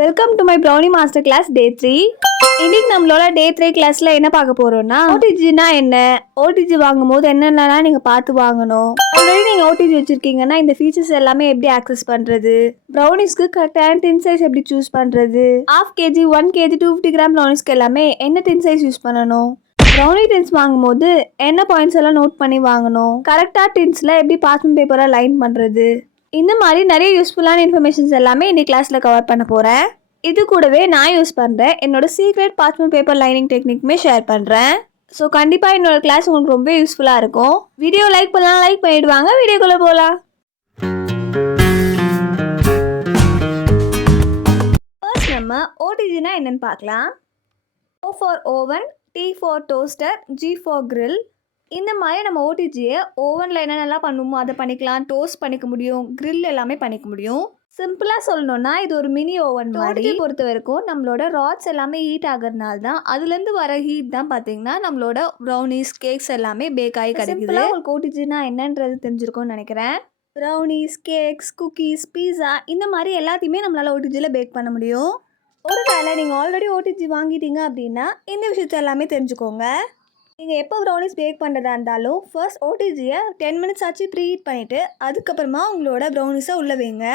Welcome to my brownie master class day 3. இன்னைக்கு நம்மளோட டே 3 கிளாஸில் என்ன பார்க்க போகிறோம்னா ஓடிஜினா என்ன, ஓடிஜி வாங்கும்போது என்னென்னலாம் நீங்கள் பார்த்து வாங்கணும், ஆல்ரெடி நீங்கள் ஓடிஜி வச்சுருக்கீங்கன்னா இந்த ஃபீச்சர்ஸ் எல்லாமே எப்படி ஆக்சஸ் பண்ணுறது, ப்ரௌனிஸ்க்கு கரெக்டான டின் சைஸ் எப்படி சூஸ் பண்ணுறது, 1/2 kg 1 kg 250 கிராம் ப்ரௌனிஸ்க்கு எல்லாமே என்ன டின் சைஸ் யூஸ் பண்ணணும், ப்ரௌனி டின்ஸ் வாங்கும்போது என்ன பாயிண்ட்ஸ் எல்லாம் நோட் பண்ணி வாங்கணும், கரெக்டாக டின்ஸில் எப்படி பார்ச்மெண்ட் பேப்பராக லைன் பண்ணுறது, இந்த மாதிரி நிறைய யூஸ்ஃபுல்லான இன்ஃபர்மேஷன்ஸ் எல்லாமே இன்னைக்கு கிளாஸில் கவர் பண்ண போகிறேன். இது கூடவே நான் யூஸ் பண்ணுறேன் என்னோட சீக்ரெட் பார்ச்மெண்ட் பேப்பர் லைனிங் டெக்னிக்குமே ஷேர் பண்ணுறேன். ஸோ கண்டிப்பாக என்னோட கிளாஸ் உங்களுக்கு ரொம்ப யூஸ்ஃபுல்லாக இருக்கும். வீடியோ லைக் பண்ணலாம், லைக் பண்ணிவிடுவாங்க. வீடியோக்குள்ளே போகலாம். ஃபர்ஸ்ட் நம்ம ஓடிஜினா என்னன்னு பார்க்கலாம். O for oven, T for toaster, G for grill. இந்த மாதிரி நம்ம ஓடிஜியை ஓவனில் என்னென்னலாம் பண்ணுமோ அதை பண்ணிக்கலாம், டோஸ்ட் பண்ணிக்க முடியும், grill எல்லாமே பண்ணிக்க முடியும். சிம்பிளாக சொல்லணுன்னா இது ஒரு மினி ஓவன் மாதிரி. பொறுத்த வரைக்கும் நம்மளோட ராட்ஸ் எல்லாமே ஹீட் ஆகிறதுனால தான் அதுலேருந்து வர ஹீட் தான் பார்த்தீங்கன்னா நம்மளோட ப்ரௌனிஸ் கேக்ஸ் எல்லாமே பேக் ஆகி கிடைக்குது. உங்களுக்கு ஓடிஜினா என்னன்றது தெரிஞ்சிருக்கும்னு நினைக்கிறேன். ப்ரௌனிஸ், கேக்ஸ், குக்கீஸ், பீஸா இந்த மாதிரி எல்லாத்தையுமே நம்மளால் ஓடிஜியில் பேக் பண்ண முடியும். ஒரு வேளை நீங்கள் ஆல்ரெடி ஓடிஜி வாங்கிட்டீங்க அப்படின்னா இந்த விஷயத்த எல்லாமே தெரிஞ்சுக்கோங்க. நீங்கள் எப்போ ப்ரௌனிஸ் பேக் பண்ணுறதா இருந்தாலும் ஃபர்ஸ்ட் ஓடிஜியை 10 மினிட்ஸ் ஆச்சு ப்ரீ ஹீட் பண்ணிவிட்டு அதுக்கப்புறமா உங்களோட ப்ரௌனிஸை உள்ளே வைங்க.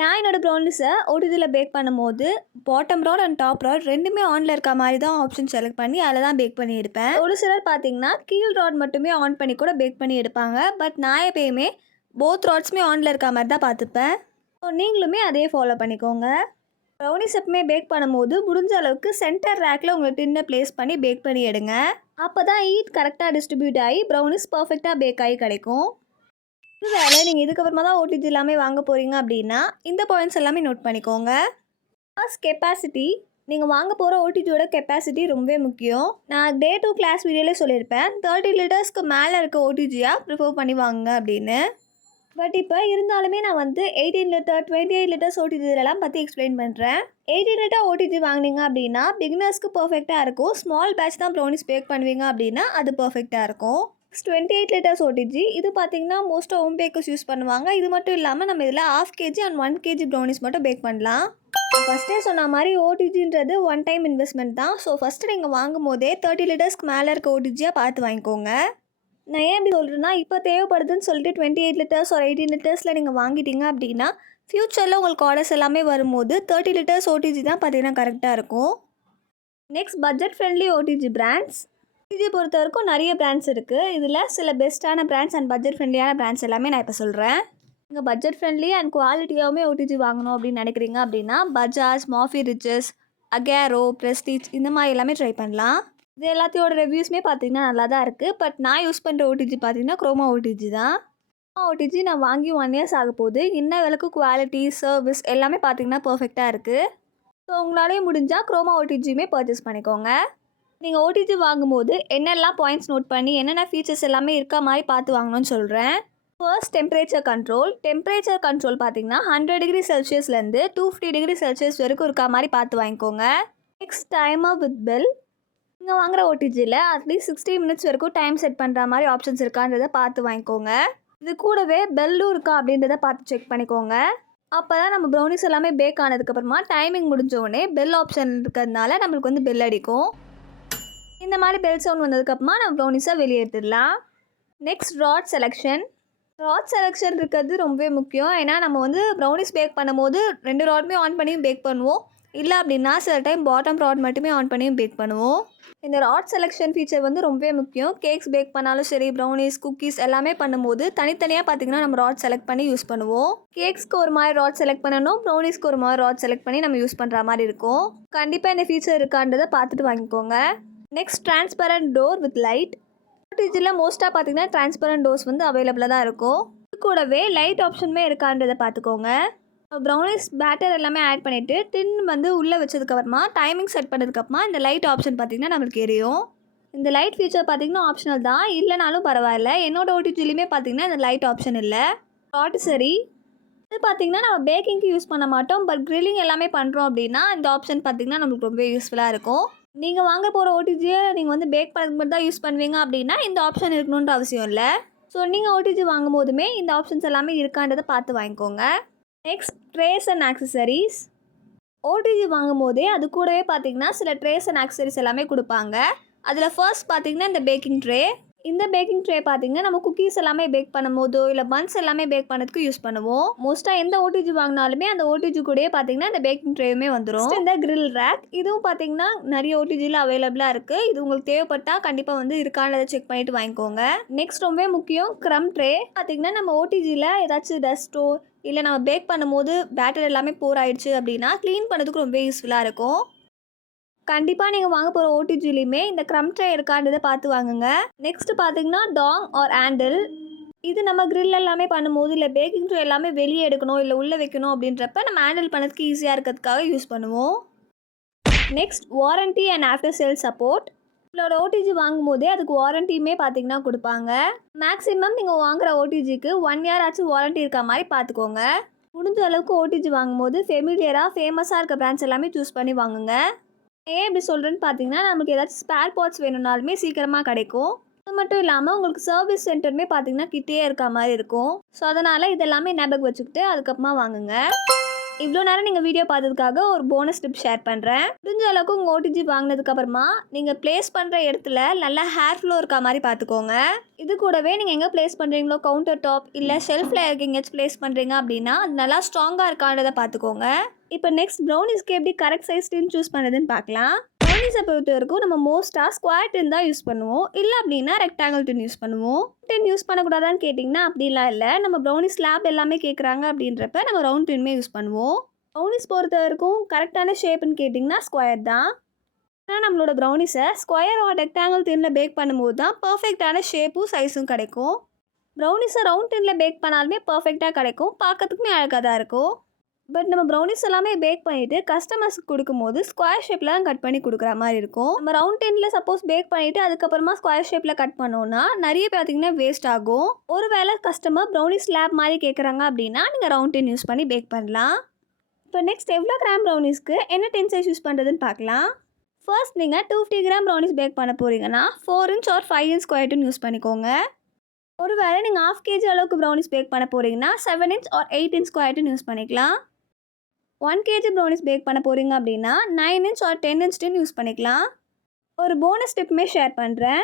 நான் என்னோடய ப்ரௌனிஸை ஓடிஜியில் பேக் பண்ணும்போது bottom rod and top rod ரெண்டுமே ஆனில் இருக்க மாதிரி தான் ஆப்ஷன் செலக்ட் பண்ணி அதில் தான் பேக் பண்ணி எடுப்பேன். ஒரு சிலர் பார்த்தீங்கன்னா கீழ் ராட் மட்டுமே ஆன் பண்ணி கூட பேக் பண்ணி எடுப்பாங்க. பட் நான் எப்பயுமே போத் ராட்ஸுமே ஆனில் இருக்க மாதிரி தான் பார்த்துப்பேன். ஸோ நீங்களுமே அதே ஃபாலோ பண்ணிக்கோங்க. ப்ரௌனிஸ் எப்பவுமே பேக் பண்ணும்போது முடிஞ்ச அளவுக்கு சென்டர் ரேக்கில் உங்களை டின்னை ப்ளேஸ் பண்ணி பேக் பண்ணி எடுங்க. அப்போ தான் ஹீட் கரெக்டாக டிஸ்ட்ரிபியூட் ஆகி ப்ரௌனிஸ் பர்ஃபெக்டாக பேக் ஆகி கிடைக்கும். இது வேலை நீங்கள் இதுக்கப்புறமா தான் ஓடிஜி எல்லாமே வாங்க போகிறீங்க அப்படின்னா இந்த பாயிண்ட்ஸ் எல்லாமே நோட் பண்ணிக்கோங்க. First capacity. நீங்கள் வாங்க போகிற ஓடிஜியோட கெப்பாசிட்டி ரொம்பவே முக்கியம். நான் டே 2 கிளாஸ் வீடியோலே சொல்லியிருப்பேன் 30 லிட்டர்ஸ்க்கு மேலே இருக்க ஓடிஜியாக ப்ரிஃபர் பண்ணி வாங்க அப்படின்னு. பட் இப்போ இருந்தாலுமே நான் 18 லிட்டர் 28 லிட்டர்ஸ் ஓடிஜிலாம் பற்றி எக்ஸ்பிளைன் பண்ணுறேன். 18 லிட்டர் ஓடிஜி வாங்கினீங்க அப்படின்னா பிகினர்ஸ்க்கு பர்ஃபெக்டாக இருக்கும். ஸ்மால் பேட்ச் தான் ப்ரௌனிஸ் பேக் பண்ணுவீங்க அப்படின்னா அது பர்ஃபெக்டாக இருக்கும். 28 லிட்டர்ஸ் ஓடிஜி இது பார்த்தீங்கன்னா மோஸ்ட்டாக ஹோம் பேக்கர்ஸ் யூஸ் பண்ணுவாங்க. இது மட்டும் இல்லாமல் நம்ம இதில் 1/2 kg அண்ட் 1 kg ப்ரௌனிஸ் மட்டும் பேக் பண்ணலாம். ஃபஸ்ட்டே சொன்ன மாதிரி ஓடிஜின்றது ஒன் டைம் இன்வெஸ்ட்மெண்ட் தான். ஸோ ஃபஸ்ட்டு நீங்கள் வாங்கும் போதே 30 லிட்டர்ஸ்க்கு மேலே இருக்க ஓடிஜியாக பார்த்து வாங்கிக்கோங்க. நான் ஏன் இப்படி சொல்கிறேன்னா இப்போ தேவைப்படுதுன்னு சொல்லிட்டு 28 லிட்டர்ஸ் ஒரு 18 லிட்டர்ஸில் நீங்கள் வாங்கிட்டீங்க அப்படின்னா ஃப்யூச்சரில் உங்களுக்கு ஆர்டர்ஸ் எல்லாமே வரும்போது 30 லிட்டர்ஸ் ஓடிஜி தான் பார்த்தீங்கன்னா கரெக்டாக இருக்கும். Next budget friendly OTG brands. OTG பொறுத்த வரைக்கும் நிறைய பிராண்ட்ஸ் இருக்குது. இதில் சில பெஸ்ட்டான பிராண்ட்ஸ் அண்ட் பட்ஜெட் ஃப்ரெண்ட்லியான பிராண்ட்ஸ் எல்லாமே நான் இப்போ சொல்கிறேன். நீங்கள் பட்ஜெட் ஃப்ரெண்ட்லி அண்ட் குவாலிட்டியாகவுமே ஓடிஜி வாங்கணும் அப்படின்னு நினைக்கிறீங்க அப்படின்னா பஜாஜ், மாஃபி ரிச்சஸ், அகேரோ, ப்ரெஸ்டீஜ் இந்த மாதிரி எல்லாமே ட்ரை பண்ணலாம். இது எல்லாத்தையோட ரிவ்யூஸுமே பார்த்தீங்கன்னா நல்லா தான் இருக்குது. பட் நான் யூஸ் பண்ணுற ஓடிஜி பார்த்தீங்கன்னா குரோமா ஓடிஜி தான். ஓடிஜி நான் வாங்கி 1 இயர்ஸ் ஆக போகுது. இன்ன விலைக்கு குவாலிட்டி, சர்வீஸ் எல்லாமே பார்த்தீங்கன்னா பர்ஃபெக்டாக இருக்குது. ஸோ உங்களாலே முடிஞ்சால் குரோமா ஓடிஜியுமே பர்ச்சேஸ் பண்ணிக்கோங்க. நீங்கள் ஓடிஜி வாங்கும்போது என்னெல்லாம் பாயிண்ட்ஸ் நோட் பண்ணி என்னென்ன ஃபீச்சர்ஸ் எல்லாமே இருக்க மாதிரி பார்த்து வாங்கணும்னு சொல்கிறேன். First temperature control. Temperature control பார்த்தீங்கன்னா 100 டிகிரி செல்சியஸ்லேருந்து 250 டிகிரி செல்சியஸ் வரைக்கும் இருக்க மாதிரி பார்த்து வாங்கிக்கோங்க. Next timer with bell. நீங்கள் வாங்குகிற ஓடிஜியில் அட்லீஸ்ட் 60 மினிட்ஸ் வரைக்கும் டைம் செட் பண்ணுற மாதிரி ஆப்ஷன்ஸ் இருக்கான்றதை பார்த்து வாங்கிக்கோங்க. இது கூடவே பெல்லும் இருக்கா அப்படின்றத பார்த்து செக் பண்ணிக்கோங்க. அப்போ தான் நம்ம ப்ரௌனிஸ் எல்லாமே பேக் ஆனதுக்கப்புறமா டைமிங் முடிஞ்சோடனே பெல் ஆப்ஷன் இருக்கிறதுனால நம்மளுக்கு பெல் அடிக்கும். இந்த மாதிரி பெல் சவுண்ட் வந்ததுக்கப்புறமா நம்ம ப்ரௌனிஸை வெளியே எடுத்துடலாம். Next rod selection. Rod selection இருக்கிறது ரொம்பவே முக்கியம். ஏன்னா நம்ம ப்ரௌனிஸ் பேக் பண்ணும்போது 2 ராட்மே ஆன் பண்ணி பேக் பண்ணுவோம். இல்லை அப்படின்னா சில டைம் பாட்டம் ராட் மட்டுமே ஆன் பண்ணியும் பேக் பண்ணுவோம். இந்த ராட் செலெக்ஷன் ஃபீச்சர் ரொம்பவே முக்கியம். கேக்ஸ் பேக் பண்ணாலும் சரி, ப்ரௌனிஸ், குக்கீஸ் எல்லாமே பண்ணும்போது தனித்தனியாக பார்த்திங்கன்னா நம்ம ராட் செலக்ட் பண்ணி யூஸ் பண்ணுவோம். கேக்ஸ்க்கு ஒரு மாதிரி ராட் செலக்ட் பண்ணணும், ப்ரௌனிஸ்க்கு ஒரு மாதிரி ராட் செலக்ட் பண்ணி நம்ம யூஸ் பண்ணுற மாதிரி இருக்கும். கண்டிப்பாக இந்த ஃபீச்சர் இருக்கான்றதை பார்த்துட்டு வாங்கிக்கோங்க. Next transparent door with light. ஓடிஜியில் மோஸ்ட்டாக பார்த்திங்கன்னா டிரான்ஸ்பரண்ட் டோர்ஸ் அவைலபிளாக தான் இருக்கும். இது கூடவே லைட் ஆப்ஷனுமே இருக்கான்றதை பார்த்துக்கோங்க. ப்ரௌனிஸ் பேட்டர் எல்லாமே ஆட் பண்ணிவிட்டு டின் உள்ளே வச்சதுக்கப்புறமா டைமிங் செட் பண்ணதுக்கப்புறமா இந்த லைட் ஆப்ஷன் பார்த்திங்கன்னா நம்மளுக்கு எரியும். இந்த லைட் ஃபீச்சர் பார்த்திங்கன்னா ஆப்ஷனல் தான், இல்லைனாலும் பரவாயில்ல. என்னோடய ஓடிஜிலையுமே பார்த்திங்கன்னா இந்த லைட் ஆப்ஷன் இல்லை. ராட்டிசரி இது பார்த்திங்கன்னா நம்ம பேக்கிங்க்கு யூஸ் பண்ண மாட்டோம். பட் க்ரில்லிங் எல்லாமே பண்ணுறோம் அப்படின்னா இந்த ஆப்ஷன் பார்த்திங்கன்னா நம்மளுக்கு ரொம்ப யூஸ்ஃபுல்லாக இருக்கும். நீங்கள் வாங்க போகிற ஓடிஜியை நீங்கள் பேக் பண்ணுறதுக்கு மட்டும் தான் யூஸ் பண்ணுவீங்க அப்படின்னா இந்த ஆப்ஷன் இருக்கணுன்ற அவசியம் இல்லை. ஸோ நீங்கள் ஓடிஜி வாங்கும் போதுமே இந்த ஆப்ஷன்ஸ் எல்லாமே இருக்கான்றதை பார்த்து வாங்கிக்கோங்க. Next trays and accessories. OTG வாங்கும்போதே அது கூடவே பார்த்தீங்கன்னா சில ட்ரேஸ் அண்ட் ஆக்சசரிஸ் எல்லாமே கொடுப்பாங்க. அதில் ஃபர்ஸ்ட் பார்த்தீங்கன்னா இந்த பேக்கிங் ட்ரே. இந்த பேக்கிங் ட்ரே பார்த்தீங்கன்னா நம்ம குக்கீஸ் எல்லாமே பேக் பண்ணும்போதோ இல்லை பன்ஸ் எல்லாமே பேக் பண்ணதுக்கு யூஸ் பண்ணுவோம். மோஸ்ட்டாக எந்த ஓடிஜி வாங்கினாலுமே அந்த ஓடிஜி கூடயே பார்த்தீங்கன்னா இந்த பேக்கிங் ட்ரேயுமே வந்துடும். இந்த கிரில் ரேக் இதுவும் பார்த்தீங்கன்னா நிறைய ஓடிஜியில் அவைலபிளாக இருக்குது. இது உங்களுக்கு தேவைப்பட்டால் கண்டிப்பாக வந்து இருக்கானதை செக் பண்ணிவிட்டு வாங்கிக்கோங்க. நெக்ஸ்ட் ரொம்ப முக்கியம் க்ரம் ட்ரே. பார்த்தீங்கன்னா நம்ம ஓடிஜியில் ஏதாச்சும் டஸ்ட்டோ இல்லை நம்ம பேக் பண்ணும்போது பேட்டர் எல்லாமே போர் ஆயிடுச்சு அப்படின்னா க்ளீன் பண்ணுறதுக்கு ரொம்ப யூஸ்ஃபுல்லாக இருக்கும். கண்டிப்பாக நீங்கள் வாங்க போகிற ஓடிஜிலையுமே இந்த க்ரம் ட்ரே இருக்கான்றதை பார்த்து வாங்குங்க. நெக்ஸ்ட் பார்த்தீங்கன்னா டாங் ஆர் ஹேண்டில். இது நம்ம கிரில் எல்லாமே பண்ணும்போது இல்லை பேக்கிங் ட்ரே எல்லாமே வெளியே எடுக்கணும் இல்லை உள்ளே வைக்கணும் அப்படின்றப்ப நம்ம ஹேண்டில் பண்ணதுக்கு ஈஸியாக இருக்கிறதுக்காக யூஸ் பண்ணுவோம். Next warranty and after sale support. உங்களோட ஓடிஜி வாங்கும்போதே அதுக்கு வாரண்ட்டியுமே பார்த்தீங்கன்னா கொடுப்பாங்க. மேக்ஸிமம் நீங்கள் வாங்குகிற ஓடிஜிக்கு 1 year ஆச்சு வாரண்ட்டி இருக்க மாதிரி பார்த்துக்கோங்க. முடிஞ்ச அளவுக்கு ஓடிஜி வாங்கும்போது ஃபெமிலியராக ஃபேமஸாக இருக்க பிராண்ட்ஸ் எல்லாமே சூஸ் பண்ணி வாங்குங்க. ஏன் இப்படி சொல்கிறேன்னு பார்த்தீங்கன்னா நமக்கு ஏதாச்சும் ஸ்பேர் பார்ட்ஸ் வேணும்னாலுமே சீக்கிரமாக கிடைக்கும். அது மட்டும் இல்லாமல் உங்களுக்கு சர்வீஸ் சென்டருமே பார்த்தீங்கன்னா கிட்டே இருக்க மாதிரி இருக்கும். ஸோ அதனால் இதெல்லாமே ஞாபகம் வச்சுக்கிட்டு அதுக்கப்புறமா வாங்குங்க. இவ்வளோ நேரம் நீங்கள் வீடியோ பார்த்ததுக்காக ஒரு போனஸ் டிப் ஷேர் பண்ணுறேன். முடிஞ்ச அளவுக்கு உங்கள் ஓடிஜி வாங்கினதுக்கப்புறமா நீங்கள் ப்ளேஸ் பண்ணுற இடத்துல நல்லா ஹேர் ஃப்ளோ இருக்க மாதிரி பார்த்துக்கோங்க. இது கூடவே நீங்கள் எங்கே ப்ளேஸ் பண்ணுறீங்களோ கவுண்டர் டாப் இல்லை ஷெல்ஃபில் எங்கேயாச்சும் ப்ளேஸ் பண்ணுறீங்க அப்படின்னா அது நல்லா ஸ்ட்ராங்காக இருக்கான்றதை பார்த்துக்கோங்க. இப்போ நெக்ஸ்ட் ப்ரௌனிஸ்க்கு எப்படி கரெக்ட் சைஸ் டின் சூஸ் பண்ணுறதுன்னு பார்க்கலாம். ப்ரௌனிஸை பொறுத்த வரைக்கும் நம்ம மோஸ்ட்டாக ஸ்கொயர் டின் தான் யூஸ் பண்ணுவோம். இல்லை அப்படின்னா ரெக்டாங்கிள் டின் யூஸ் பண்ணுவோம். டின் யூஸ் பண்ணக்கூடாதான்னு கேட்டிங்கன்னா அப்படிலாம் இல்லை. நம்ம ப்ரௌனிஸ் ஸ்லாப் எல்லாமே கேட்குறாங்க அப்படின்றப்ப நம்ம ரவுண்ட் டின்மே யூஸ் பண்ணுவோம். ப்ரௌனிஸ் பொறுத்த வரைக்கும் கரெக்டான ஷேப்புன்னு கேட்டிங்கன்னா ஸ்கொயர் தான். ஆனால் நம்மளோட ப்ரௌனிஸை ஸ்கொயர் ஆர் ரெக்டாங்கிள் டின்னில் பேக் பண்ணும்போது தான் பர்ஃபெக்டான ஷேப்பும் சைஸும் கிடைக்கும். ப்ரௌனிஸை ரவுண்ட் டின்னில் பேக் பண்ணாலுமே பர்ஃபெக்டாக கிடைக்கும், பார்க்கறதுக்குமே அழகாக தான் இருக்கும். பட் நம்ம ப்ரௌனிஸ் எல்லாமே பேக் பண்ணிவிட்டு கஸ்டமர்ஸ்க்கு கொடுக்கும்போது ஸ்கொயர் ஷேப்பில் தான் கட் பண்ணி கொடுக்குற மாதிரி இருக்கும். நம்ம ரவுண்ட் டின்னில் சப்போஸ் பேக் பண்ணிவிட்டு அதுக்கப்புறமா ஸ்கொயர் ஷேப்பில் கட் பண்ணோன்னா நிறைய பார்த்திங்கன்னா வேஸ்ட் ஆகும். ஒரு வேளை கஸ்டமர் ப்ரௌனிஸ் ஸ்லாப் மாதிரி கேட்குறாங்க அப்படின்னா நீங்கள் ரவுண்ட் டின் யூஸ் பண்ணி பேக் பண்ணலாம். இப்போ நெக்ஸ்ட் எவ்வளோ கிராம் ப்ரௌனிஸ்க்கு என்ன டின் சைஸ் யூஸ் பண்ணுறதுன்னு பார்க்கலாம். ஃபர்ஸ்ட் நீங்கள் 250 கிராம் ப்ரௌனிஸ் பேக் பண்ண போகிறீங்கன்னா 4 inch or 5 inch square tin use பண்ணிக்கோங்க. ஒரு வேளை நீங்கள் 1/2 kg அளவுக்கு ப்ரௌனிஸ் பேக் பண்ண போகிறீங்கன்னா 7 inch or 8 inch square tin use பண்ணிக்கலாம். 1 kg ப்ரௌனிஸ் பேக் பண்ண போகிறீங்க அப்படின்னா 9 inch or 10 inch tin use பண்ணிக்கலாம். ஒரு போனஸ் டிப்புமே ஷேர் பண்ணுறேன்.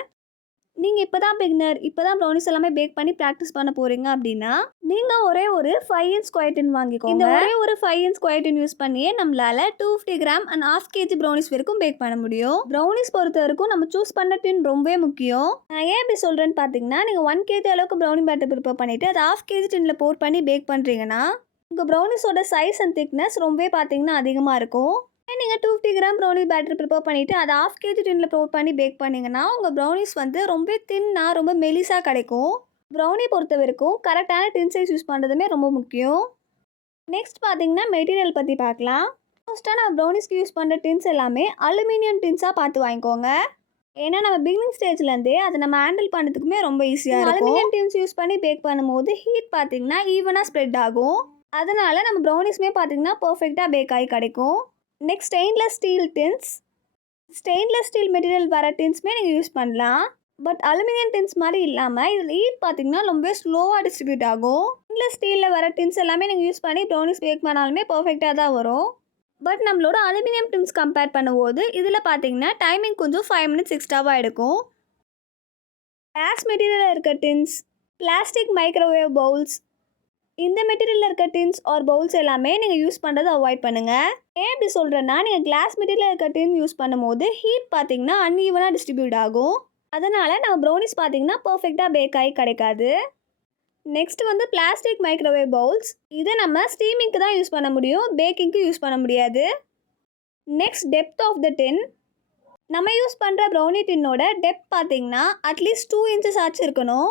நீங்கள் இப்போ தான் பிகினர், இப்போ தான் ப்ரௌனிஸ் எல்லாமே பேக் பண்ணி ப்ராக்டிஸ் பண்ண போகிறீங்க அப்படின்னா நீங்கள் ஒரே ஒரு 5 inch ஸ்கொயர் டின் வாங்கிக்கோங்க. இந்த ஒரே ஒரு 5 inch ஸ்கொயர் டின் யூஸ் பண்ணியே நம்மளால் 250 கிராம் அண்ட் 1/2 kg ப்ரௌனிஸ் வரைக்கும் பேக் பண்ண முடியும். ப்ரௌனிஸ் பொறுத்த வரைக்கும் நம்ம சூஸ் பண்ண டின் ரொம்பவே முக்கியம். நான் ஏன் இப்படி சொல்கிறேன்னு பார்த்தீங்கன்னா நீங்கள் 1 kg அளவுக்கு ப்ரௌனி பேட்டர் ப்ரிப்பேர் பண்ணிவிட்டு அது 1/2 kg டின்னில் போர் பண்ணி பேக் பண்ணுறீங்கன்னா உங்கள் ப்ரௌனிஸோட சைஸ் அண்ட் திக்னஸ் ரொம்பவே பார்த்தீங்கன்னா அதிகமாக இருக்கும். நீங்கள் 250 கிராம் ப்ரௌனி பேட்டர் ப்ரிப்பேர் பண்ணிவிட்டு அதை 1/2 kg டின்னில் போர் பண்ணி பேக் பண்ணிங்கன்னா உங்கள் ப்ரௌனிஸ் வந்து ரொம்ப தின்னாக ரொம்ப மெலிசாக கிடைக்கும். ப்ரௌனி பொறுத்த வரைக்கும் கரெக்டான டின் சைஸ் யூஸ் பண்ணுறதுமே ரொம்ப முக்கியம். நெக்ஸ்ட் பார்த்தீங்கன்னா மெட்டீரியல் பற்றி பார்க்கலாம். ஃபர்ஸ்ட்டாக நம்ம ப்ரௌனிஸ்க்கு யூஸ் பண்ணுற டின்ஸ் எல்லாமே அலுமினியம் டின்ஸாக பார்த்து வாங்கிக்கோங்க. ஏன்னா நம்ம பிகினிங் ஸ்டேஜ்லேருந்தே அதை நம்ம ஹேண்டில் பண்ணுறதுக்குமே ரொம்ப ஈஸியாக இருக்கும். அலுமினியம் டின்ஸ் யூஸ் பண்ணி பேக் பண்ணும்போது ஹீட் பார்த்தீங்கன்னா ஈவனாக ஸ்ப்ரெட் ஆகும். அதனால் நம்ம ப்ரௌனிஸுமே பார்த்தீங்கன்னா பர்ஃபெக்டாக பேக் ஆகி கிடைக்கும். Next stainless steel tins. Stainless steel material வர டின்ஸுமே நீங்கள் யூஸ் பண்ணலாம். பட் அலுமினியம் டின்ஸ் மாதிரி இல்லாமல் இதில் ஹீட் பார்த்தீங்கன்னா ரொம்ப ஸ்லோவாக டிஸ்ட்ரிபியூட் ஆகும். ஸ்டெயின்லெஸ் ஸ்டீலில் வர டின்ஸ் எல்லாமே நீங்கள் யூஸ் பண்ணி ப்ரௌனிஸ் பேக் பண்ணாலுமே பர்ஃபெக்டாக தான் வரும். பட் நம்மளோட அலுமினியம் டின்ஸ் கம்பேர் பண்ணும்போது இதில் பார்த்தீங்கன்னா டைமிங் கொஞ்சம் 5 minutes எக்ஸ்ட்ராவாக எடுக்கும். கிளாஸ் மெட்டீரியலில் இருக்க டின்ஸ், பிளாஸ்டிக் மைக்ரோவேவ் பவுல்ஸ், இந்த மெட்டீரியலில் இருக்க டின்ஸ் ஆர் பவுல்ஸ் எல்லாமே நீங்கள் யூஸ் பண்ணுறது அவாய்ட் பண்ணுங்கள். ஏன் இப்படி சொல்கிறேன்னா நீங்கள் கிளாஸ் மெட்டீரியலில் இருக்க டின் யூஸ் பண்ணும்போது ஹீட் பார்த்தீங்கன்னா அன்ஈவனாக டிஸ்ட்ரிபியூட் ஆகும். அதனால் நம்ம ப்ரௌனிஸ் பார்த்தீங்கன்னா பர்ஃபெக்டாக பேக் ஆகி கிடைக்காது. நெக்ஸ்ட் வந்து பிளாஸ்டிக் மைக்ரோவேவ் பவுல்ஸ். இதை நம்ம ஸ்டீமிங்க்கு தான் யூஸ் பண்ண முடியும், பேக்கிங்க்கு யூஸ் பண்ண முடியாது. நெக்ஸ்ட் டெப்த் ஆஃப் த டின். நம்ம யூஸ் பண்ணுற ப்ரௌனி டின்னோட டெப்த் பார்த்தீங்கன்னா அட்லீஸ்ட் 2 inches ஆச்சு இருக்கணும்.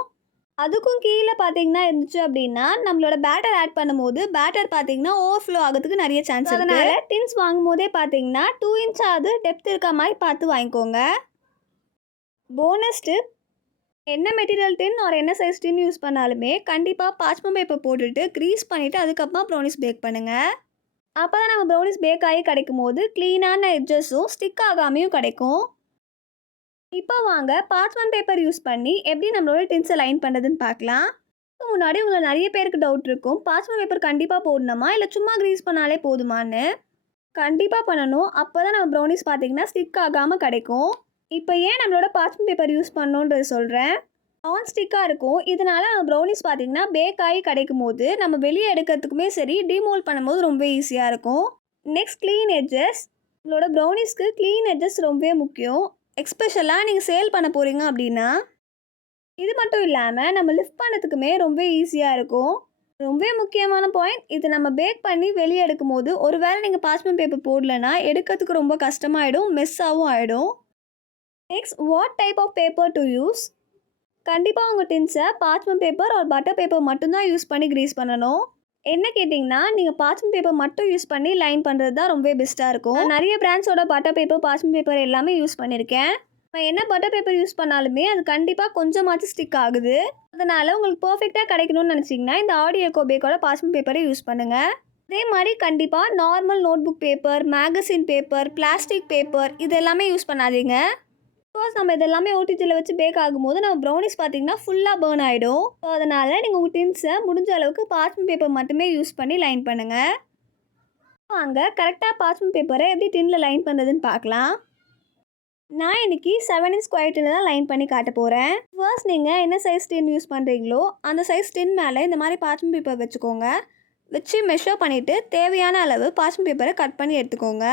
அதுக்கும் கீழே பார்த்தீங்கன்னா இருந்துச்சு அப்படின்னா நம்மளோட பேட்டர் ஆட் பண்ணும்போது பேட்டர் பார்த்தீங்கன்னா ஓவர்ஃப்ளோ ஆகிறதுக்கு நிறைய சான்ஸ் இருக்குது. அதனால் டின்ஸ் வாங்கும் போதே பார்த்தீங்கன்னா 2 inch ஆகுது டெப்த் இருக்க மாதிரி பார்த்து வாங்கிக்கோங்க. போனஸ் டிப், என்ன மெட்டீரியல் டின் ஆர் என்ன சைஸ் டின் யூஸ் பண்ணாலுமே கண்டிப்பாக பார்ச்மெண்ட் பேப்பர் போட்டுட்டு க்ரீஸ் பண்ணிவிட்டு அதுக்கப்புறமா ப்ரௌனிஸ் பேக் பண்ணுங்கள். அப்போ தான் நம்ம ப்ரௌனிஸ் பேக் ஆகி கிடைக்கும் போது க்ளீனான எட்ஜஸும் ஸ்டிக் ஆகாமையும் கிடைக்கும். இப்போ வாங்க பார்ச்மெண்ட் பேப்பர் யூஸ் பண்ணி எப்படி நம்மளோட டின்ஸை லைன் பண்ணுறதுன்னு பார்க்கலாம். முன்னாடி உங்களுக்கு நிறைய பேருக்கு டவுட் இருக்கும், பார்ச்மெண்ட் பேப்பர் கண்டிப்பாக போடணுமா இல்லை சும்மா க்ரீஸ் பண்ணாலே போதுமான்னு. கண்டிப்பாக பண்ணணும். அப்போ தான் நம்ம ப்ரௌனிஸ் பார்த்தீங்கன்னா ஸ்டிக் ஆகாமல் கிடைக்கும். இப்போ ஏன் நம்மளோட பார்ச்மெண்ட் பேப்பர் யூஸ் பண்ணணுன்றது சொல்கிறேன். நான் ஸ்டிக்காக இருக்கும். இதனால நம்ம ப்ரௌனிஸ் பார்த்தீங்கன்னா பேக் ஆகி கிடைக்கும்போது நம்ம வெளியே எடுக்கிறதுக்குமே சரி, டிமோல்ட் பண்ணும்போது ரொம்ப ஈஸியாக இருக்கும். Next clean edges. உங்களோட ப்ரௌனிஸ்க்கு க்ளீன் எட்ஜஸ் ரொம்பவே முக்கியம். எக்ஸ்பெஷலாக நீங்கள் சேல் பண்ண போகிறீங்க அப்படின்னா. இது மட்டும் இல்லாமல் நம்ம லிஃப்ட் பண்ணதுக்குமே ரொம்ப ஈஸியாக இருக்கும். ரொம்பவே முக்கியமான பாயிண்ட், இது நம்ம பேக் பண்ணி வெளியே எடுக்கும்போது ஒருவேளை நீங்கள் பார்ச்மெண்ட் பேப்பர் போடலைன்னா எடுக்கிறதுக்கு ரொம்ப கஷ்டமாயிடும், மெஸ்ஸாகவும் ஆகிடும். Next, what type of paper to use. கண்டிப்பாக உங்கள் டின்ஸை பார்ச்மெண்ட் பேப்பர் ஒரு பட்டர் பேப்பர் மட்டும்தான் யூஸ் பண்ணி க்ரீஸ் பண்ணணும். என்ன கேட்டிங்கன்னா, நீங்கள் பார்ச்மெண்ட் பேப்பர் மட்டும் யூஸ் பண்ணி லைன் பண்ணுறது தான் ரொம்ப பெஸ்ட்டாக இருக்கும். நான் நிறைய பிராண்ட்ஸோட பட்டர் பேப்பர், பார்ச்மெண்ட் பேப்பர் எல்லாமே யூஸ் பண்ணியிருக்கேன். நம்ம என்ன பட்டர் பேப்பர் யூஸ் பண்ணாலுமே அது கண்டிப்பாக கொஞ்சமாச்சும் ஸ்டிக் ஆகுது. அதனால் உங்களுக்கு பர்ஃபெக்டாக கிடைக்கணும்னு நினச்சிங்கன்னா இந்த ஆடியோ எக்கோபேக்கோட பார்ச்மெண்ட் பேப்பரை யூஸ் பண்ணுங்கள். அதே மாதிரி கண்டிப்பாக normal notebook paper, magazine paper, plastic paper இது எல்லாமே யூஸ் பண்ணாதீங்க. பிகாஸ் நம்ம இதெல்லாமே ஓடிஜியில் வச்சு பேக் ஆகும்போது நம்ம ப்ரௌனிஸ் பார்த்தீங்கன்னா ஃபுல்லாக பேர்ன் ஆகிடும். ஸோ அதனால் நீங்கள் உங்கள் டின்ஸை முடிஞ்ச அளவுக்கு பார்ச்மெண்ட் பேப்பர் மட்டுமே யூஸ் பண்ணி லைன் பண்ணுங்கள். வாங்க கரெக்டாக பார்ச்மெண்ட் பேப்பரை எப்படி டின்னில் லைன் பண்ணுறதுன்னு பார்க்கலாம். நான் இன்றைக்கி 7 இன்ச் ஸ்கொயர் டின்னில் தான் லைன் பண்ணி காட்ட போகிறேன். ஃபர்ஸ்ட் நீங்கள் என்ன சைஸ் டின் யூஸ் பண்ணுறீங்களோ அந்த சைஸ் டின் மேலே இந்த மாதிரி பார்ச்மெண்ட் பேப்பர் வச்சுக்கோங்க. வச்சு மெஷர் பண்ணிவிட்டு தேவையான அளவு பார்ச்மெண்ட் பேப்பரை கட் பண்ணி எடுத்துக்கோங்க.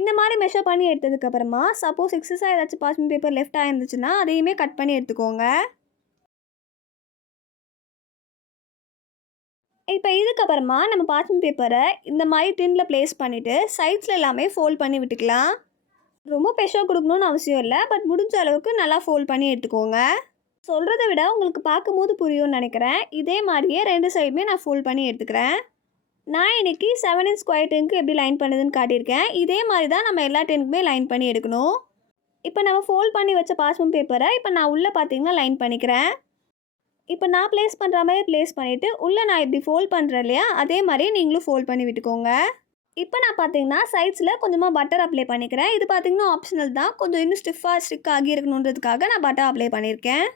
இந்த மாதிரி மெஷர் பண்ணி எடுத்ததுக்கப்புறமா சப்போஸ் எக்ஸஸாக ஏதாச்சும் பார்ச்மெண்ட் பேப்பர் லெஃப்டாக இருந்துச்சுன்னா அதையுமே கட் பண்ணி எடுத்துக்கோங்க. இப்போ இதுக்கப்புறமா நம்ம பார்ச்மெண்ட் பேப்பரை இந்த மாதிரி டின்னில் ப்ளேஸ் பண்ணிவிட்டு சைட்ஸில் எல்லாமே ஃபோல்ட் பண்ணி விட்டுக்கலாம். ரொம்ப ப்ரெஷர் கொடுக்கணும்னு அவசியம் இல்லை, பட் முடிஞ்ச அளவுக்கு நல்லா ஃபோல்ட் பண்ணி எடுத்துக்கோங்க. சொல்கிறத விட உங்களுக்கு பார்க்கும்போது புரியும்னு நினைக்கிறேன். இதே மாதிரியே 2 சைடுமே நான் ஃபோல்ட் பண்ணி எடுத்துக்கிறேன். நான் இன்றைக்கி 7 இன்ச் ஸ்கொயர் டின்னுக்கு எப்படி லைன் பண்ணுதுன்னு காட்டியிருக்கேன். இதே மாதிரி தான் நம்ம எல்லா டின்னுக்குமே லைன் பண்ணி எடுக்கணும். இப்போ நம்ம ஃபோல்ட் பண்ணி வச்ச பார்ச்மெண்ட் பேப்பரை இப்போ நான் உள்ளே பார்த்தீங்கன்னா லைன் பண்ணிக்கிறேன். இப்போ நான் ப்ளேஸ் பண்ணுற மாதிரி ப்ளேஸ் பண்ணிவிட்டு உள்ளே நான் இப்படி ஃபோல்ட் பண்ணுறேன் இல்லையா, அதே மாதிரி நீங்களும் ஃபோல்ட் பண்ணி விட்டுக்கோங்க. இப்போ நான் பார்த்தீங்கன்னா சைட்ஸில் கொஞ்சமாக பட்டர் அப்ளை பண்ணிக்கிறேன். இது பார்த்தீங்கன்னா ஆப்ஷனல் தான். கொஞ்சம் இன்னும் ஸ்டிக் ஆகி இருக்கணுன்றதுக்காக நான் பட்டர் அப்ளை பண்ணியிருக்கேன்.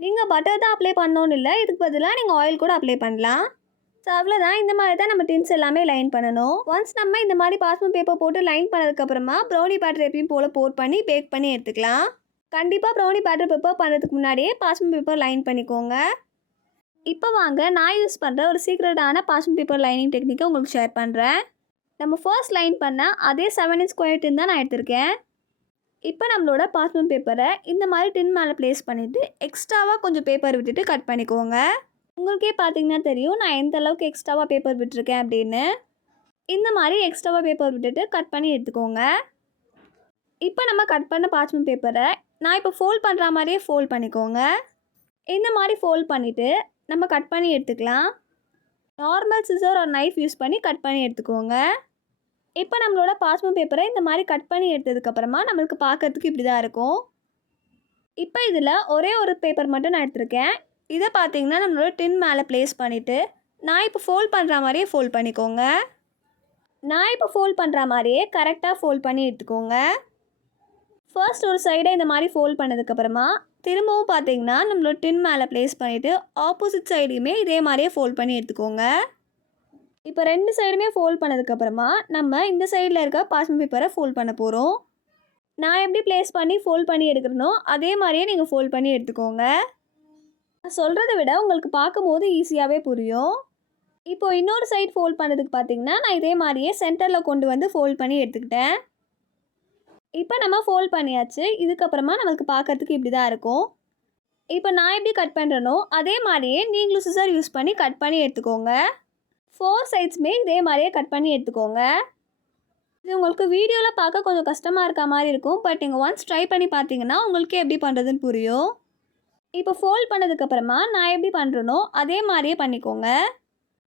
நீங்கள் பட்டர் தான் அப்ளை பண்ணணும்னு இல்லை, இதுக்கு பதிலாக நீங்கள் ஆயில் கூட அப்ளை பண்ணலாம். ஸோ அவ்வளோதான். இந்த மாதிரி தான் நம்ம டின்ஸ் எல்லாமே லைன் பண்ணணும். ஒன்ஸ் நம்ம இந்த மாதிரி பார்ச்மெண்ட் பேப்பர் போட்டு லைன் பண்ணதுக்கப்புறமா ப்ரௌனி பேட்டர் எப்பயும் போல் போட் பண்ணி பேக் பண்ணி எடுத்துக்கலாம். கண்டிப்பாக ப்ரௌனி பேட்டர் பேப்பர் பண்ணுறதுக்கு முன்னாடியே பார்ச்மெண்ட் பேப்பர் லைன் பண்ணிக்கோங்க. இப்போ வாங்க நான் யூஸ் பண்ணுற ஒரு சீக்ரெட்டான பார்ச்மெண்ட் பேப்பர் லைனிங் டெக்னிக்கை உங்களுக்கு ஷேர் பண்ணுறேன். நம்ம ஃபர்ஸ்ட் லைன் பண்ண அதே 7 இன்ச் ஸ்கொயர் டின் தான் நான் எடுத்திருக்கேன். இப்போ நம்மளோட பார்ச்மெண்ட் பேப்பரை இந்த மாதிரி டின் மேலே ப்ளேஸ் பண்ணிவிட்டு எக்ஸ்ட்ராவாக கொஞ்சம் பேப்பர் விட்டுட்டு கட் பண்ணிக்கோங்க. உங்களுக்கே பார்த்தீங்கன்னா தெரியும் நான் எந்த அளவுக்கு எக்ஸ்ட்ராவாக பேப்பர் விட்டுருக்கேன் அப்படின்னு. இந்த மாதிரி எக்ஸ்ட்ராவாக பேப்பர் விட்டுட்டு கட் பண்ணி எடுத்துக்கோங்க. இப்போ நம்ம கட் பண்ண பார்ச்மெண்ட் பேப்பரை நான் இப்போ ஃபோல்ட் பண்ணுற மாதிரியே ஃபோல்ட் பண்ணிக்கோங்க. இந்த மாதிரி ஃபோல்ட் பண்ணிவிட்டு நம்ம கட் பண்ணி எடுத்துக்கலாம். நார்மல் சிசர் ஒரு நைஃப் யூஸ் பண்ணி கட் பண்ணி எடுத்துக்கோங்க. இப்போ நம்மளோட பார்ச்மெண்ட் பேப்பரை இந்த மாதிரி கட் பண்ணி எடுத்ததுக்கப்புறமா நம்மளுக்கு பார்க்கறதுக்கு இப்படி தான் இருக்கும். இப்போ இதில் ஒரே ஒரு பேப்பர் மட்டும் நான் எடுத்திருக்கேன். இதை பார்த்தீங்கன்னா நம்மளோட டின் மேலே ப்ளேஸ் பண்ணிவிட்டு நான் இப்போ ஃபோல்ட் பண்ணுற மாதிரியே ஃபோல்ட் பண்ணிக்கோங்க. நான் இப்போ ஃபோல்ட் பண்ணுற மாதிரியே கரெக்டாக ஃபோல்ட் பண்ணி எடுத்துக்கோங்க. ஃபர்ஸ்ட் ஒரு சைடை இந்த மாதிரி ஃபோல்ட் பண்ணதுக்கப்புறமா திரும்பவும் பார்த்தீங்கன்னா நம்மளோட டின் மேலே ப்ளேஸ் பண்ணிவிட்டு ஆப்போசிட் சைடையுமே இதே மாதிரியே ஃபோல்ட் பண்ணி எடுத்துக்கோங்க. இப்போ 2 சைடுமே ஃபோல்ட் பண்ணதுக்கப்புறமா நம்ம இந்த சைடில் இருக்க பார்ச்மெண்ட் பேப்பரை ஃபோல்ட் பண்ண போகிறோம். நான் எப்படி ப்ளேஸ் பண்ணி ஃபோல்ட் பண்ணி எடுக்கிறனோ அதே மாதிரியே நீங்கள் ஃபோல்ட் பண்ணி எடுத்துக்கோங்க. நான் சொல்கிறத விட உங்களுக்கு பார்க்கும்போது ஈஸியாகவே புரியும். இப்போ இன்னொரு சைடு ஃபோல்ட் பண்ணதுக்கு பார்த்தீங்கன்னா நான் இதே மாதிரியே சென்டரில் கொண்டு வந்து ஃபோல்ட் பண்ணி எடுத்துக்கிட்டேன். இப்போ நம்ம ஃபோல்ட் பண்ணியாச்சு. இதுக்கப்புறமா நம்மளுக்கு பார்க்கறதுக்கு இப்படி தான் இருக்கும். இப்போ நான் எப்படி கட் பண்ணுறனோ அதே மாதிரியே நீங்களும் சிசர் யூஸ் பண்ணி கட் பண்ணி எடுத்துக்கோங்க. 4 சைட்ஸுமே இதே மாதிரியே கட் பண்ணி எடுத்துக்கோங்க. இது உங்களுக்கு வீடியோவில் பார்க்க கொஞ்சம் கஷ்டமாக இருக்க மாதிரி இருக்கும், பட் நீங்கள் ஒன்ஸ் ட்ரை பண்ணி பார்த்தீங்கன்னா உங்களுக்கே எப்படி பண்ணுறதுன்னு புரியும். இப்போ ஃபோல்ட் பண்ணதுக்கப்புறமா நான் எப்படி பண்ணுறனோ அதே மாதிரியே பண்ணிக்கோங்க.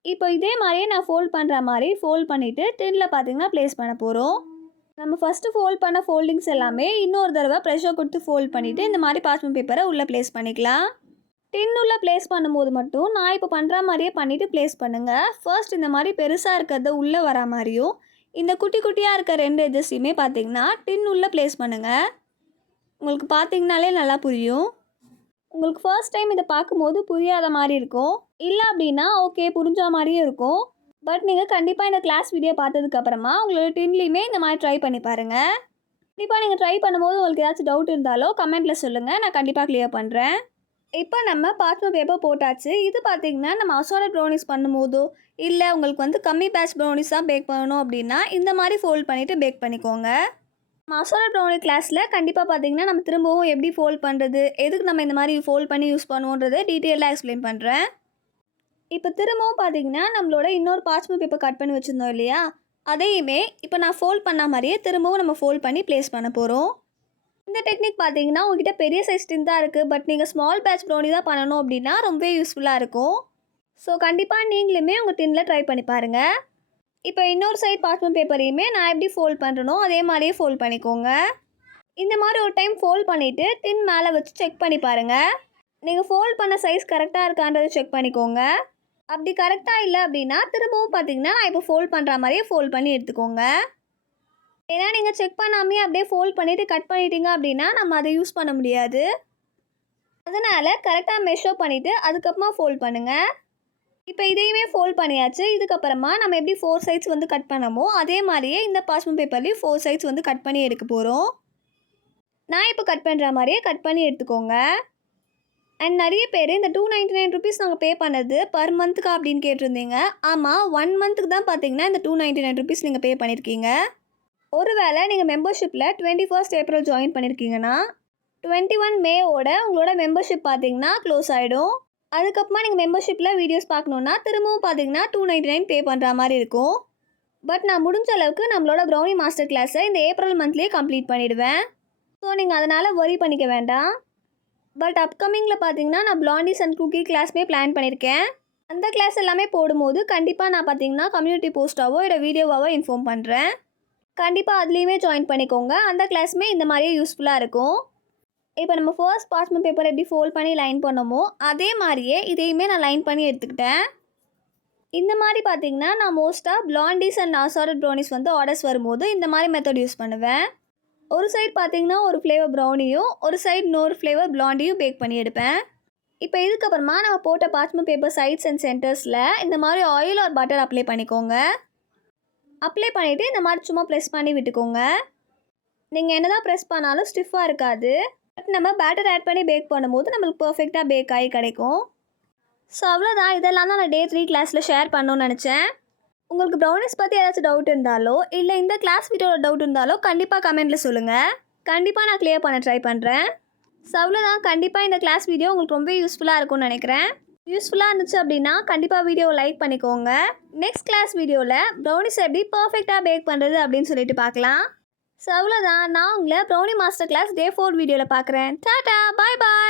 இப்போ இதே மாதிரியே நான் ஃபோல்ட் பண்ணுற மாதிரி ஃபோல்ட் பண்ணிவிட்டு டின்னில் பார்த்தீங்கன்னா ப்ளேஸ் பண்ண போகிறோம். நம்ம ஃபஸ்ட்டு ஃபோல்ட் பண்ண ஃபோல்டிங்ஸ் எல்லாமே இன்னொரு தடவை ப்ரெஷர் கொடுத்து ஃபோல்ட் பண்ணிவிட்டு இந்த மாதிரி பார்ச்மெண்ட் பேப்பரை உள்ளே ப்ளேஸ் பண்ணிக்கலாம். டின் உள்ள ப்ளேஸ் பண்ணும்போது மட்டும் நான் இப்போ பண்ணுற மாதிரியே பண்ணிவிட்டு ப்ளேஸ் பண்ணுங்கள். ஃபர்ஸ்ட் இந்த மாதிரி பெருசாக இருக்கிறத உள்ளே வர மாதிரியும் இந்த குட்டி குட்டியாக இருக்க 2 எட்ஜஸையுமே பார்த்தீங்கன்னா டின் உள்ளே ப்ளேஸ் பண்ணுங்கள். உங்களுக்கு பார்த்தீங்கனாலே நல்லா புரியும். உங்களுக்கு ஃபர்ஸ்ட் டைம் இதை பார்க்கும்போது புரியாத மாதிரி இருக்கும், இல்லை அப்படின்னா ஓகே புரிஞ்ச மாதிரியும் இருக்கும். பட் நீங்கள் கண்டிப்பாக இந்த கிளாஸ் வீடியோ பார்த்ததுக்கப்புறமா உங்களோட டின்லேயுமே இந்த மாதிரி ட்ரை பண்ணி பாருங்கள். கண்டிப்பாக நீங்கள் ட்ரை பண்ணும்போது உங்களுக்கு ஏதாச்சும் டவுட் இருந்தாலோ கமெண்ட்டில் சொல்லுங்கள், நான் கண்டிப்பாக கிளியர் பண்ணுறேன். இப்போ நம்ம பார்ச்மெண்ட் பேப்பர் போட்டாச்சு. இது பார்த்திங்கன்னா நம்ம அசால்ட் ப்ரௌனிஸ் பண்ணும்போதோ இல்லை உங்களுக்கு வந்து கம்மி பேட்ச் ப்ரௌனிஸ் தான் பேக் பண்ணணும் அப்படின்னா இந்த மாதிரி ஃபோல்ட் பண்ணிவிட்டு பேக் பண்ணிக்கோங்க. நம்ம அசால்ட் ப்ரௌனி கிளாஸில் கண்டிப்பாக பார்த்திங்கன்னா நம்ம திரும்பவும் எப்படி ஃபோல்ட் பண்ணுறது, எதுக்கு நம்ம இந்த மாதிரி ஃபோல்ட் பண்ணி யூஸ் பண்ணுவோன்றதை டீட்டெயிலாக எக்ஸ்பிளைன் பண்ணுறேன். இப்போ திரும்பவும் பார்த்திங்கன்னா நம்மளோட இன்னொரு பார்ச்மெண்ட் பேப்பர் கட் பண்ணி வச்சுருந்தோம் இல்லையா, அதையுமே இப்போ நான் ஃபோல்ட் பண்ண மாதிரியே திரும்பவும் நம்ம ஃபோல்ட் பண்ணி ப்ளேஸ் பண்ண போகிறோம். இந்த டெக்னிக் பார்த்தீங்கன்னா உங்ககிட்ட பெரிய சைஸ் டின் தான் இருக்குது, பட் நீங்கள் ஸ்மால் பேட்ச் ப்ரௌனி தான் பண்ணணும் அப்படின்னா ரொம்பவே யூஸ்ஃபுல்லாக இருக்கும். ஸோ கண்டிப்பாக நீங்களுமே உங்கள் டின்னில் ட்ரை பண்ணி பாருங்கள். இப்போ இன்னொரு சைட் பார்ச்மெண்ட் பேப்பரையுமே நான் எப்படி ஃபோல்ட் பண்ணுறனோ அதே மாதிரியே ஃபோல்ட் பண்ணிக்கோங்க. இந்த மாதிரி ஒரு டைம் ஃபோல்ட் பண்ணிவிட்டு டின் மேலே வச்சு செக் பண்ணி பாருங்கள். நீங்கள் ஃபோல்ட் பண்ண சைஸ் கரெக்டாக இருக்கான்றதை செக் பண்ணிக்கோங்க. அப்படி கரெக்டாக இல்லை அப்படின்னா திரும்பவும் பார்த்தீங்கன்னா நான் இப்போ ஃபோல்ட் பண்ணுற மாதிரியே ஃபோல்ட் பண்ணி எடுத்துக்கோங்க. ஏன்னா நீங்கள் செக் பண்ணாமே அப்படியே ஃபோல்ட் பண்ணிவிட்டு கட் பண்ணிட்டீங்க அப்படின்னா நம்ம அதை யூஸ் பண்ண முடியாது. அதனால் கரெக்டாக மெஷர் பண்ணிவிட்டு அதுக்கப்புறமா ஃபோல்ட் பண்ணுங்கள். இப்போ இதையுமே ஃபோல்ட் பண்ணியாச்சு. இதுக்கப்புறமா நம்ம எப்படி 4 சைட்ஸ் வந்து கட் பண்ணமோ அதே மாதிரியே இந்த பார்ச்மெண்ட் பேப்பர்லேயும் 4 சைட்ஸ் வந்து கட் பண்ணி எடுக்க போகிறோம். நான் இப்போ கட் பண்ணுற மாதிரியே கட் பண்ணி எடுத்துக்கோங்க. அண்ட் நிறைய பேர் இந்த 299 ருபீஸ் நாங்கள் பே பண்ணது பர் மந்த்துக்கா அப்படின்னு கேட்டிருந்தீங்க. ஆமாம், 1 மந்த்துக்கு தான் பார்த்தீங்கன்னா இந்த 299 ருபீஸ் நீங்கள் பே பண்ணியிருக்கீங்க. ஒருவேளை நீங்கள் மெம்பர்ஷிப்பில் 21 ஏப்ரல் ஜாயின் பண்ணியிருக்கீங்கன்னா 21 மேவோட உங்களோட மெம்பர்ஷிப் பார்த்தீங்கன்னா க்ளோஸ் ஆகிடும். அதுக்கப்புறமா நீங்கள் மெம்பர்ஷிப்பில் வீடியோஸ் பார்க்கணுன்னா திரும்பவும் பார்த்தீங்கன்னா 299 பே பண்ணுற மாதிரி இருக்கும். பட் நான் முடிஞ்ச அளவுக்கு நம்மளோட ப்ரௌனி மாஸ்டர் கிளாஸை இந்த ஏப்ரல் மந்த்லேயே கம்ப்ளீட் பண்ணிவிடுவேன். ஸோ நீங்கள் அதனால் வரி பண்ணிக்க வேண்டாம். பட் அப்கமிங்கில் பார்த்தீங்கன்னா நான் பிளாண்டிஸ் அண்ட் குக்கி கிளாஸுமே பிளான் பண்ணியிருக்கேன். அந்த கிளாஸ் எல்லாமே போடும்போது கண்டிப்பாக நான் பார்த்தீங்கன்னா கம்யூனிட்டி போஸ்ட்டாவோ இல்லை வீடியோவாவோ இன்ஃபார்ம் பண்ணுறேன். கண்டிப்பாக அதுலேயுமே ஜாயின் பண்ணிக்கோங்க. அந்த கிளாஸுமே இந்த மாதிரியே யூஸ்ஃபுல்லாக இருக்கும். இப்போ நம்ம ஃபர்ஸ்ட் பார்ச்மெண்ட் பேப்பர் எப்படி ஃபோல்ட் பண்ணி லைன் பண்ணோமோ அதே மாதிரியே இதையுமே நான் லைன் பண்ணி எடுத்துக்கிட்டேன். இந்த மாதிரி பார்த்தீங்கன்னா நான் மோஸ்ட்டாக பிளாண்டிஸ் அண்ட் அசால்ட் ப்ரௌனிஸ் வந்து ஆர்டர்ஸ் வரும்போது இந்த மாதிரி மெத்தட் யூஸ் பண்ணுவேன். ஒரு சைடு பார்த்தீங்கன்னா ஒரு ஃப்ளேவர் ப்ரௌனியும் ஒரு சைடு இன்னொரு ஃப்ளேவர் பிளாண்டியும் பேக் பண்ணி எடுப்பேன். இப்போ இதுக்கப்புறமா நம்ம போட்ட பார்ச்மெண்ட் பேப்பர் சைட்ஸ் அண்ட் சென்டர்ஸில் இந்த மாதிரி ஆயில் ஆர் பட்டர் அப்ளை பண்ணிக்கோங்க. அப்ளை பண்ணிவிட்டு இந்த மாதிரி சும்மா ப்ரெஸ் பண்ணி விட்டுக்கோங்க. நீங்கள் என்ன தான் ப்ரெஸ் பண்ணாலும் ஸ்டிஃபாக இருக்காது. பட் நம்ம பேட்டர் ஆட் பண்ணி பேக் பண்ணும்போது நம்மளுக்கு பர்ஃபெக்டாக பேக் ஆகி கிடைக்கும். ஸோ அவ்வளோதான், இதெல்லாம் தான் நான் Day 3 கிளாஸில் ஷேர் பண்ணணும்னு நினச்சேன். உங்களுக்கு ப்ரௌனிஸ் பற்றி ஏதாச்சும் டவுட் இருந்தாலோ இல்லை இந்த கிளாஸ் வீடியோவில் டவுட் இருந்தாலோ கண்டிப்பாக கமெண்ட்டில் சொல்லுங்கள். கண்டிப்பாக நான் கிளியர் பண்ண ட்ரை பண்ணுறேன். ஸோ அவ்வளோதான், கண்டிப்பாக இந்த கிளாஸ் வீடியோ உங்களுக்கு ரொம்ப யூஸ்ஃபுல்லாக இருக்கும்னு நினைக்கிறேன். யூஸ்ஃபுல்லாக இருந்துச்சு அப்படின்னா கண்டிப்பாக வீடியோவை லைக் பண்ணிக்கோங்க. நெக்ஸ்ட் கிளாஸ் வீடியோவில் ப்ரௌனிஸ் எப்படி பர்ஃபெக்டாக பேக் பண்ணுறது அப்படின்னு சொல்லிட்டு பார்க்கலாம். ஸோ அவ்வளோதான், நான் உங்களை ப்ரௌனி மாஸ்டர் கிளாஸ் Day 4 வீடியோவில் பார்க்குறேன். டாடா, பாய் பாய்.